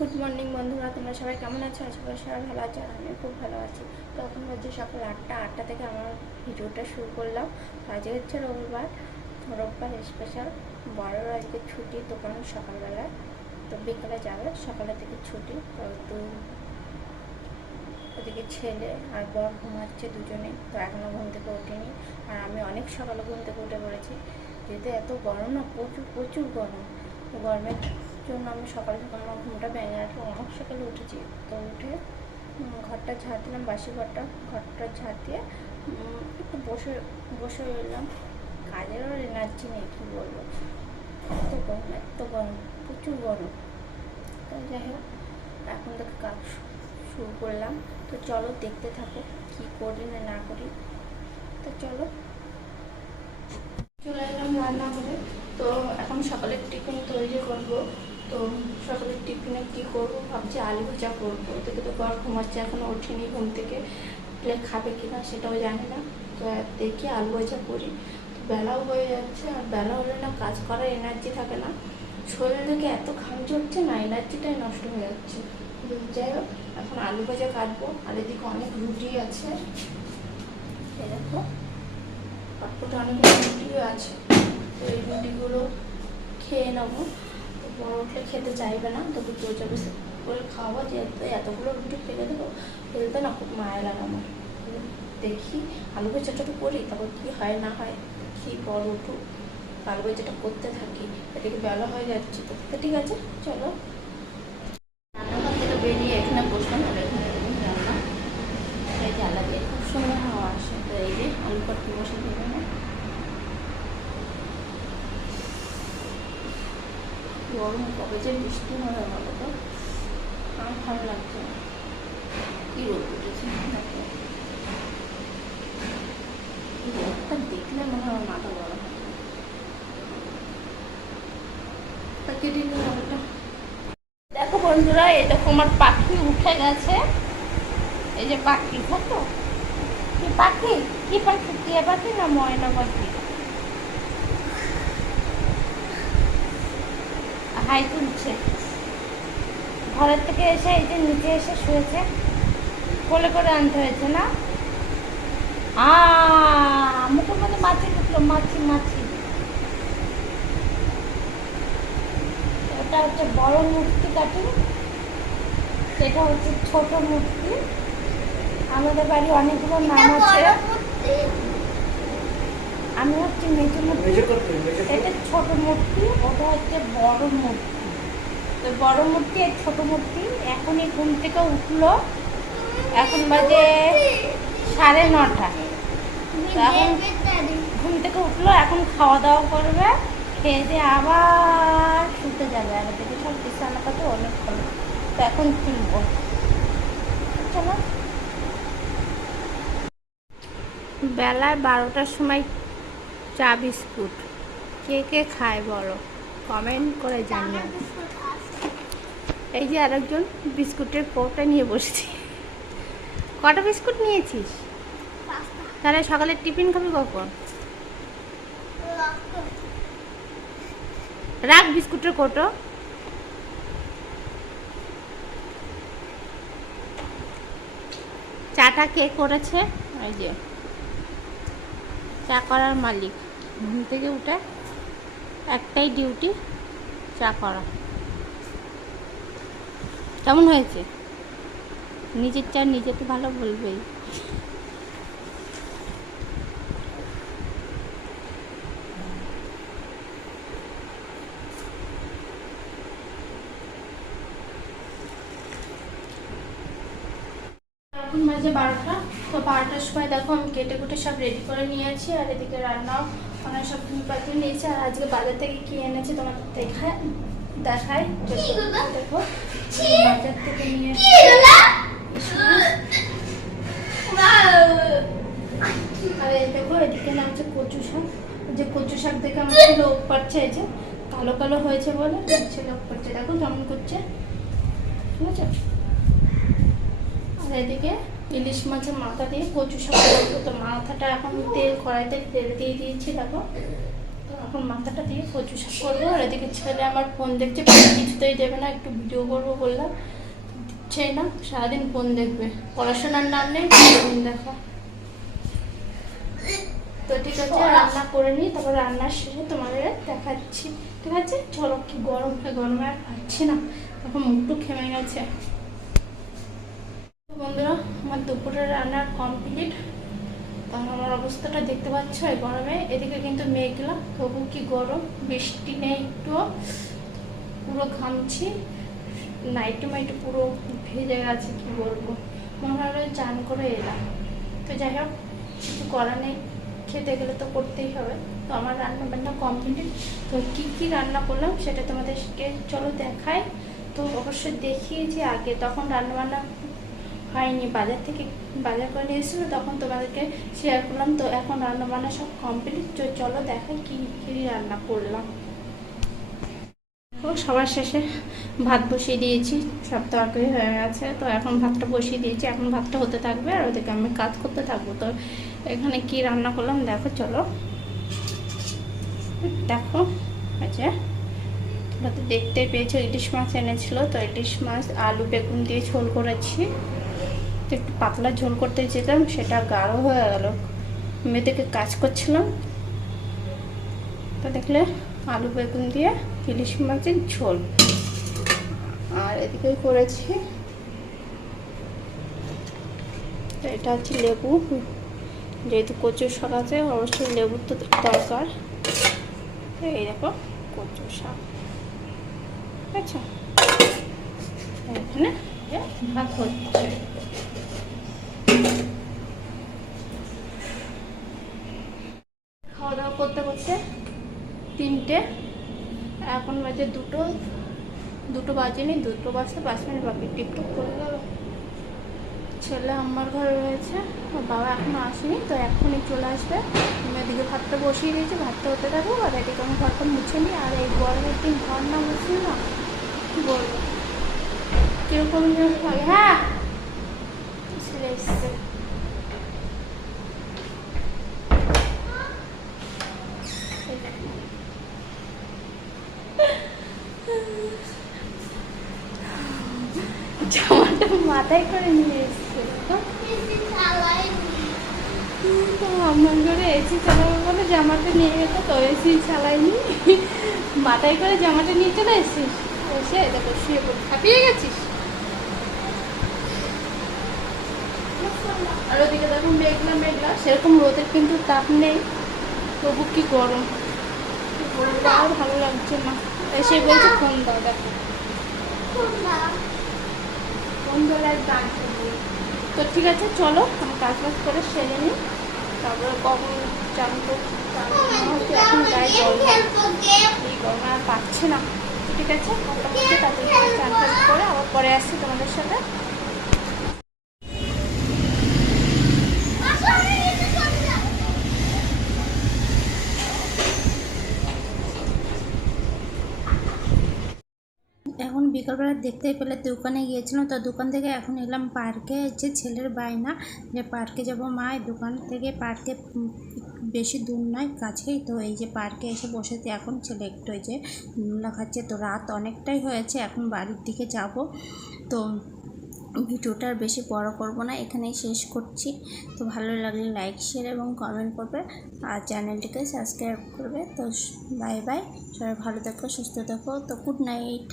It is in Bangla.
গুড মর্নিং বন্ধুরা, তোমরা সবাই কেমন আছো? আশা সবাই ভালো আছো আর আমিও খুব ভালো আছি। তো এখন হচ্ছে সকাল আটটা আটটা থেকে আমার ভিডিওটা শুরু করলাম। আজকে হচ্ছে রবিবার রোববার স্পেশাল বড়োর আজকে ছুটি দোকান সকালবেলায় তো বিকালে যাবে সকালে থেকে ছুটি। তো একটু ওদিকে ছেলে আর বর ঘুমাচ্ছে দুজনে, তো এখনও ঘুম থেকে ওঠেনি। আর আমি অনেক সকালে ঘুম থেকে উঠে পড়েছি। যেহেতু এত গরম না, প্রচুর প্রচুর গরম। গরমের জন্য আমি সকালে সকালে আমার ঘুমটা ভেঙে রাখলাম অনেক সকালে উঠেছি। তো উঠে ঘরটা ঝাড় দিলাম, বাসি ঘরটা ঘরটা ঝাড় দিয়ে একটু বসে বসে রইলাম। কাজের আর এনার্জি নেই, কী বলব? এত গরম এত গরম, প্রচুর গরম। তো যাই হোক, এখন থেকে কাজ শুরু করলাম। তো চলো দেখতে থাকো, কী করি না না করি। তো চলো। চলে এলাম রান্না করে তো এখন সকালের টিফিন তৈরি করব। তো সকালের টিফিনে কি করব? ভাবছি আলু ভাজা করব। থেকে তো বর ঘুমাচ্ছে, এখনও ওঠেনি ঘুম থেকে। প্লে খাবে কিনা সেটাও জানি না। তো দেখি আলু ভাজা করি। তো বেলাও হয়ে যাচ্ছে, আর বেলা হলে না কাজ করার এনার্জি থাকে না। শরীর থেকে এত ঘাম চড়ছে না এনার্জিটাই নষ্ট হয়ে যাচ্ছে। যাই হোক, এখন আলু ভাজা কাটবো। আর এদিকে অনেক রুটি আছে। দেখো পাটপটে অনেক রুটিও আছে। তো এই রুটিগুলো খেয়ে নেব। বড় উঠলে খেতে চাইবে না, তবু জোর জবরদস্তি করে খাওয়াবো যেহেতু এতগুলো রুটি ফেলে দেবো ফেলতে না, খুব মায়া লাগে আমার। দেখি, আলু ভাজাটা তো করি, তারপর কী হয় না হয় কি বড় উঠুক। আলু ভাজাটা করতে থাকি এদিকে বেলা হয়ে যাচ্ছে, তো ঠিক আছে, চলো। বেরিয়ে এখানে বসলাম, আর এখানে রান্না। জ্বালা দিয়ে খুব সুন্দর হাওয়া আসে, তো এই যে কট্টি বসে দেবে গরম কবে যে বৃষ্টি হবে বলো তো। আমার ভালো লাগছে কি রোদ দেখলে মনে হয় মাথা গরম দেখো বন্ধুরা দেখো আমার পাখি উঠে গেছে। এই যে পাখি, দেখো। কি পাখি? কি পাখি? টিয়া পাখি না ময়না পাখি? হাই তুলছে। ঘরের থেকে এসে এই যে নিচে এসে শুয়েছে। কোলে করে আনতে হয়েছে না? আ মুখের মধ্যে মাছি ঢুকলো মাছি মাছি। ওটা হচ্ছে বড় মূর্তি কাটি। সেটা হচ্ছে ছোট মূর্তি। আমাদের বাড়ি অনেকগুলো নাম আছে। আমি হচ্ছে মেজো মূর্তি এটা ছোট মূর্তি ওটা হচ্ছে বড় মূর্তি। তো বড় মূর্তি আর ছোট মূর্তি এখনই ঘুম থেকে উঠল। এখন বাজে সাড়ে নটা। এখন ঘুম থেকে উঠল এখন খাওয়া দাওয়া করবে খেয়ে দিয়ে আবার শুতে যাবে। আর দেখে সব বিছানা পাতে অনেক ভালো তো এখন তুলবো। চলো। বেলায় বারোটার সময় চা বিস্কুট। কে কে খায় বলো? কমেন্ট করে জানিও। এই যে আরেকজন বিস্কুটের পোটা নিয়ে বসেছি। কটা বিস্কুট নিয়েছিস? তাহলে সকালে টিফিন খাবি কখন? রাখ বিস্কুটের কোটো। চাটা কে করেছে? ওই যে। চা করার মালিক। ঘুম থেকে উঠে একটাই ডিউটি, চা করা। কেমন হয়েছে? নিজের চা নিজে তো ভালো বলবেই। এখন বারোটা, তো বারোটার সময় দেখো আমি কেটে কুটে সব রেডি করে নিয়েছি, আর এদিকে রান্নাও সব নিয়েছি আর আজকে বাজার থেকে কি এনেছি তোমার দেখায় দেখো বাজার থেকে নিয়ে আর দেখো এদিকে কচু শাক। যে কচু শাক দেখে আমার ছেলে লোক পাচ্ছে এই যে কালো কালো হয়েছে বলে ছেলে লোক পাচ্ছে দেখো কেমন করছে। ঠিক আছে? আর এদিকে ইলিশ মাছের মাথা দিয়ে কচু শাক তো মাথাটা এখন তেল, কড়াইতে তেল দিয়ে দিয়েছি, দেখো। এখন মাথাটা দিয়ে কচু শাক করব। আর এদিকে ছেলে আমার ফোন দেখছে কিছুতেই দেবে না, একটু ভিডিও করব বললাম। দিচ্ছেই না, সারাদিন ফোন দেখবে। পড়াশোনার নাম নেই, ফোন দেখা। তো ঠিক আছে, রান্না করে নিই, তারপর রান্নার শেষে তোমাদের দেখাচ্ছি। ঠিক আছে? চলো, কি গরম গরমে আর পাচ্ছি না। তখন মুখটু খেমে গেছে। বন্ধুরা আমার দুপুরের রান্নার কমপ্লিট তখন আমার অবস্থাটা দেখতে পাচ্ছ, এই গরমে। এদিকে কিন্তু মেঘলা, তবু কি গরম? বৃষ্টি নেই একটুও। পুরো ঘামছি। নাইটে মাইটে পুরো ভেজে গেছে, কি বলব? মনে হয় চান করে এলাম। তো যাই হোক, কিছু করার নেই। খেতে গেলে তো করতেই হবে। তো আমার রান্না বান্না কমপ্লিট তো কী কী রান্না করলাম সেটা তোমাদেরকে চলো দেখায় তো অবশ্যই দেখিয়েছি আগে। তখন রান্না বান্না হয়নি। বাজার থেকে বাজার করে নিয়ে এসেছিল, তখন তোমাদেরকে শেয়ার করলাম। তো এখন রান্না বান্না সব কমপ্লিট চলো দেখাই কী কী রান্না করলাম। সবার শেষে ভাত বসিয়ে দিয়েছি। সব তরকারি হয়ে গেছে। তো এখন ভাতটা বসিয়ে দিয়েছি। এখন ভাতটা হতে থাকবে আর ওদেরকে আমি কাজ করতে থাকব। তো এখানে কি রান্না করলাম? দেখো, চলো। দেখো আচ্ছা দেখতে পেয়েছ, ইলিশ মাছ এনেছিল। তো ইলিশ মাছ, আলু, বেগুন দিয়ে ঝোল করেছি। তো একটু পাতলা ঝোল করতে যেতাম, সেটা গাঢ় হয়ে গেল। মেয়েদেরকে কাজ করছিলাম। তো দেখলে আলু বেগুন দিয়ে ইলিশ মাছের ঝোল। আর এদিকে করেছি এটা হচ্ছে লেবু। যেহেতু কচু শাক আছে, অবশ্যই লেবুর তো দরকার। এই দেখো কচু শাক। আচ্ছা। এখানে ভাত হচ্ছে খাওয়া দাওয়া করতে করতে তিনটে। এখন বাজে দুটো। দুটো বাজেনি, দুটো বাজতে পাঁচ মিনিট বাকি। টিকটক করে গেল ছেলে আমার ঘরে রয়েছে বাবা এখনও আসেনি, তো এখনই চলে আসবে। আমি এদিকে ভাতটা বসিয়ে দিয়েছি, ভাতটা হতে থাকব আর এদিকে আমি ঘরটা মুছে নিই। আর এই গরমের দিন ঘর না মুছি না, কী বলব? কীরকম হ্যাঁ ছেলে এসছে। জামাটা মাথায় করে নিয়ে এসছে। তো আমার এসি বলে জামাটা নিয়ে তো এসি চালাইনি। মাথায় করে জামাটা এসে দেখো শুয়ে গেছিস? আর ওদিকে মেঘলা মেঘলা। সেরকম রোদের কিন্তু তাপ নেই। তবু কি গরম। ভালো লাগছে না। এসে বলছে, ফোন দাও, দেখো। ফোন দাঁড়িয়ে শুনবি। তো ঠিক আছে, চলো, আমি কাজ বাজ করে সেরে নিই। তারপরে কখন চান করতে এখন গায়ে জল এই গরমে আর পাচ্ছে না। ঠিক আছে তারপরে তাড়াতাড়ি চান করে আবার পরে আসছি তোমাদের সাথে। এখন বিকালবেলা দেখতেই পেলে, দোকানে গিয়েছিলাম তো দোকান থেকে এখন এলাম পার্কে। যে ছেলের বায়না, যে পার্কে যাব মা দোকান থেকে পার্কে বেশি দূর নয়, কাছেই। তো এই যে পার্কে এসে বসেছে এখন ছেলে একটু এই যে খাচ্ছে। তো রাত অনেকটাই হয়েছে, এখন বাড়ির দিকে যাব। তো ভিডিওটা আর বেশি বড় করব না, এখানেই শেষ করছি। তো ভালো লাগলে লাইক শেয়ার এবং কমেন্ট করবে। আর চ্যানেলটিকে সাবস্ক্রাইব করবে। তো বাই বাই, সবাই ভালো থাকো, সুস্থ থাকো। তো গুড নাইট